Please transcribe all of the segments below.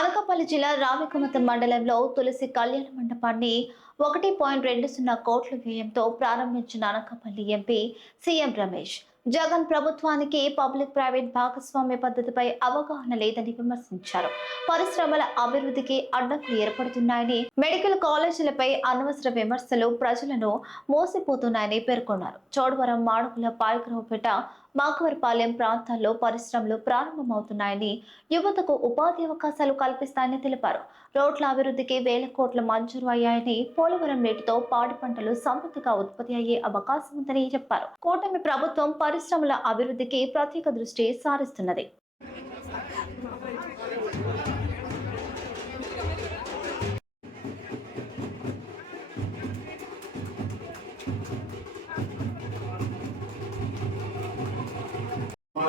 అనకాపల్లి జిల్లా రావికుమతం మండలంలో తులసి కళ్యాణ మండపాన్ని ఒకటి పాయింట్ రెండు సున్నా కోట్ల వ్యయంతో ప్రారంభించిన అనకాపల్లి ఎంపీ సీఎం రమేష్. జగన్ ప్రభుత్వానికి పబ్లిక్ ప్రైవేట్ భాగస్వామ్య పద్ధతిపై అవగాహన లేదని విమర్శించారు. పరిశ్రమల అభివృద్ధికి అడ్డంకులు ఏర్పడుతున్నాయని మెడికల్ కాలేజీలపై అనవసర విమర్శలు ప్రజలను మోసిపోతున్నాయని పేర్కొన్నారు. చోడవరం మాడుగుల పాయకరావుపేట మాకవరపాలెం ప్రాంతాల్లో పరిశ్రమలు ప్రారంభమవుతున్నాయని యువతకు ఉపాధి అవకాశాలు కల్పిస్తాయని తెలిపారు. రోడ్ల అభివృద్ధికి వేల కోట్ల మంజూరు అయ్యాయని పోలవరం నీటితో పాడి పంటలు సమృద్ధిగా ఉత్పత్తి అయ్యే అవకాశం ఉందని చెప్పారు. కూటమి ప్రభుత్వం పరిశ్రమల అభివృద్ధికి ప్రత్యేక దృష్టి సారిస్తున్నది.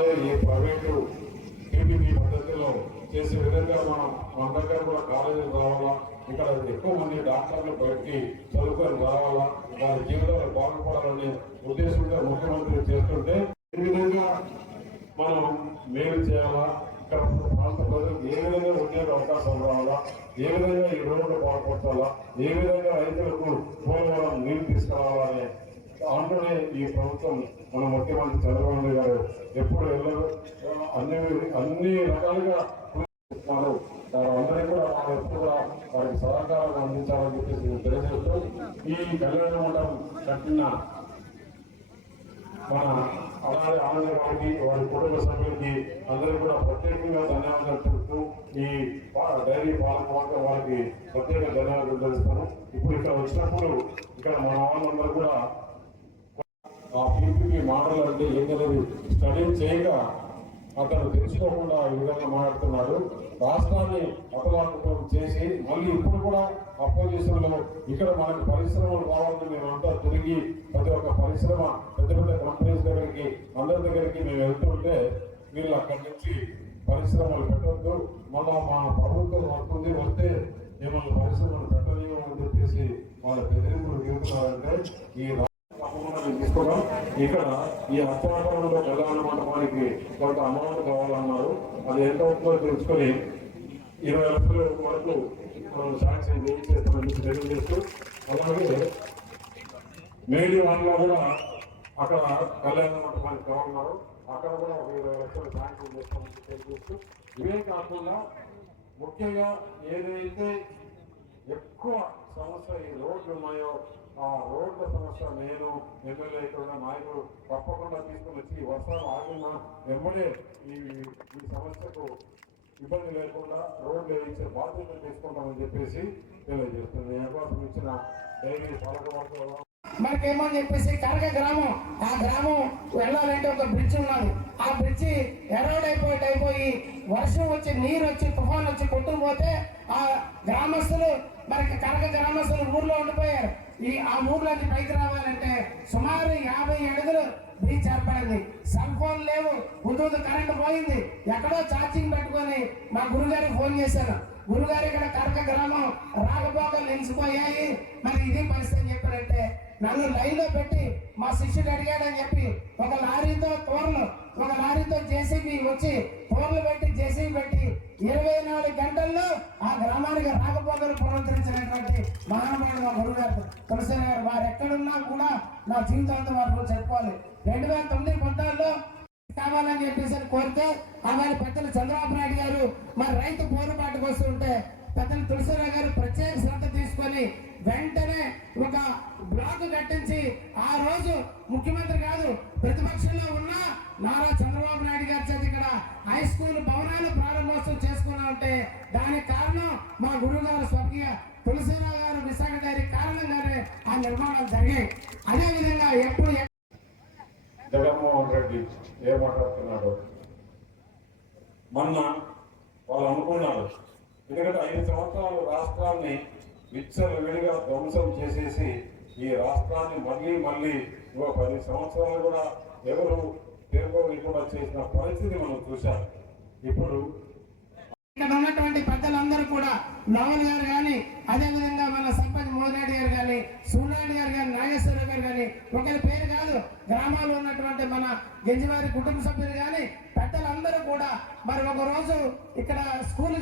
అలాగే ఈ ప్రైవేటు టీడీపీ పద్ధతిలో చేసే విధంగా మనం మన దగ్గర కూడా కాలేజీలు రావాలా? ఇక్కడ ఎక్కువ మంది డాక్టర్లు బయటికి చదువుకొని రావాలా? వారి జీవితంలో బాగుపడాలనే ఉద్దేశంతో ముఖ్యమంత్రి చేస్తుంటే ఈ విధంగా మనం మేలు చేయాలా? ఇక్కడ ప్రాంత ప్రజలకు ఏ విధంగా ఉద్యోగ అవకాశాలు రావాలా? ఏ విధంగా ఈ రోడ్లు బాగుపరచాలా? ఏ విధంగా రైతులకు పోలవరం నీరు తీసుకురావాలనే అందులోనే ఈ ప్రభుత్వం మన ముఖ్యమంత్రి చంద్రబాబు గారు ఎప్పుడు వెళ్ళరు. అన్ని అన్ని రకాలుగా వారు అందరికీ కూడా వారు ఎప్పుడు కూడా వారికి సహకారం అందించాలని చెప్పేసి నేను తెలియజేస్తూ ఈ కళ్యాణ మండపం కట్టిన మన అలాగే ఆనంద గారికి వారి కుటుంబ సభ్యులకి అందరికీ కూడా ప్రత్యేకంగా ధన్యవాదాలు చెప్తూ ఈ డైరీ పాలక వారికి ప్రత్యేక ధన్యవాదాలు తెలుస్తాను ఇప్పుడు ఇక్కడ వచ్చినప్పుడు ఇక్కడ మన వాళ్ళందరూ కూడా ఆ పీపీపీ మోడల్ అంటే ఏంటనేది స్టడీ చేయక అతను తెలుసుకోకుండా ఈ విధంగా మాట్లాడుతున్నాడు. రాష్ట్రాన్ని అపలాపం చేసి మళ్ళీ ఇప్పుడు కూడా అపోజిషన్లో ఇక్కడ మనకు పరిశ్రమలు కావాలని మేమంతా తిరిగి ప్రతి ఒక్క పరిశ్రమ పెద్ద పెద్ద కంపెనీస్ దగ్గరికి అందరి దగ్గరికి మేము వెళ్తుంటే వీళ్ళు అక్కడి నుంచి పరిశ్రమలు పెట్టొద్దు. మళ్ళా మా ప్రభుత్వం వస్తుంది వస్తే మిమ్మల్ని పరిశ్రమలు పెట్టలేమని చెప్పేసి వాళ్ళ బెదిరింపులు తీరుతున్నారంటే ఈ ఇక్కడ ఈ హత్యాకరణలో కళ్యాణ మండపానికి కొంత అమౌంట్ కావాలన్నారు. అది ఎంత అవుతుందో తెలుసుకొని ఇరవై లక్షల వరకు మనం శాంక్షన్ చేస్తామని తెలియజేస్తూ అలాగే మేడి వాళ్ళ కూడా అక్కడ కళ్యాణ మండపానికి కావాలన్నారు. అక్కడ కూడా ఒక ఇరవై లక్షలు శాంక్షన్ చేస్తామని తెలియజేస్తూ ఇవే కాకుండా ముఖ్యంగా ఏదైతే ఎక్కువ సమస్య ఈ రోడ్లు ఉన్నాయో ఆ రోడ్ల సమస్య నేను ఎమ్మెల్యే ఇక్కడ నాయకుడు తప్పకుండా తీసుకుని వచ్చి వర్షాలు ఆగిన వెంబడే ఈ ఈ సమస్యకు ఇబ్బంది లేకుండా రోడ్లు వేయించే బాధ్యత తీసుకుంటామని చెప్పేసి తెలియజేస్తుంది అవకాశం ఇచ్చిన డైలీ పాలకవర్గంలో మనకేమని చెప్పేసి కరగ గ్రామం ఆ గ్రామం వెళ్ళాలంటే ఒక బ్రిడ్జ్ ఉన్నాను ఆ బ్రిడ్జి ఎరోడ్ అయిపోయి అయిపోయి వర్షం వచ్చి నీరు వచ్చి తుఫాన్ వచ్చి కొట్టుకుపోతే ఆ గ్రామస్తులు మనకి కరగ గ్రామస్తులు ఊర్లో ఉండిపోయారు. ఈ ఆ ఊర్లోకి పైకి రావాలంటే సుమారు యాభై అడుగులు బ్రిడ్జ్ ఏర్పడింది. సెల్ ఫోన్ లేవు ఉదూదు కరెంట్ పోయింది. ఎక్కడో ఛార్జింగ్ పెట్టుకొని మా గురుగారికి ఫోన్ చేశాను. గురుగారు ఇక్కడ కరక గ్రామం రాకపోకలు నిలిచిపోయాయి. మరి ఇది పరిస్థితి అని చెప్పారంటే నన్ను లైన్లో పెట్టి మా శిష్యుడు అడిగాడని చెప్పి ఒక లారీతో తోర్లు ఒక లారీతో జేసీబీ వచ్చి తోర్లు పెట్టి జేసీబీ పెట్టి ఇరవై నాలుగు గంటల్లో ఆ గ్రామానికి రాకపోకలు పునరుద్ధరించినటువంటి మహానుభావుడు మా గురుగారు తులసిన గారు వారు ఎక్కడున్నా కూడా నా జీవితాంతం వారు చెప్పుకోవాలి. రెండు వేల తొమ్మిది పద్నాలుగులో కావాలని చెప్పేసి కోరితే అలాగే పెద్దలు చంద్రబాబు నాయుడు గారు మరి రైతు పోరుబాటుకు వస్తుంటే పెద్దలు తులసిరావు గారు ప్రత్యేక శ్రద్ధ తీసుకొని వెంటనే ఒక బ్లాక్ కట్టించి ఆ రోజు ముఖ్యమంత్రి కాదు ప్రతిపక్షంలో ఉన్న నారా చంద్రబాబు నాయుడు గారి చేత ఇక్కడ హై స్కూల్ భవనాలు ప్రారంభోత్సవం చేసుకున్నామంటే దానికి కారణం మా గురువుగారు స్వర్గీయ తులసిరావు గారు విశాఖ గారి కారణంగానే ఆ నిర్మాణాలు జరిగాయి. అదేవిధంగా ఎప్పుడు జగన్మోహన్ రెడ్డి ఏం మాట్లాడుతున్నాడు మొన్న వాళ్ళు అనుకున్నారు. ఎందుకంటే ఐదు సంవత్సరాలు రాష్ట్రాన్ని విచ్చలవిడిగా ధ్వంసం చేసేసి ఈ రాష్ట్రాన్ని మళ్ళీ మళ్ళీ ఇంకో పది సంవత్సరాలు కూడా ఎవరు పేర్కోలేకుండా చేసిన పరిస్థితి మనం చూశాం. ఇప్పుడు ఇక్కడ ఉన్నటువంటి పెద్దలందరూ కూడా నవల్ గారు కానీ అదేవిధంగా మన సంపత్ మోదిరెడ్డి గారు కానీ సూర్యనారాయణ గారు కానీ నాగేశ్వరరావు గారు కానీ ఒకరి పేరు కాదు గ్రామాల్లో ఉన్నటువంటి మన గెంజివారి కుటుంబ సభ్యులు కానీ పెద్దలందరూ కూడా మరి ఒక రోజు ఇక్కడ స్కూల్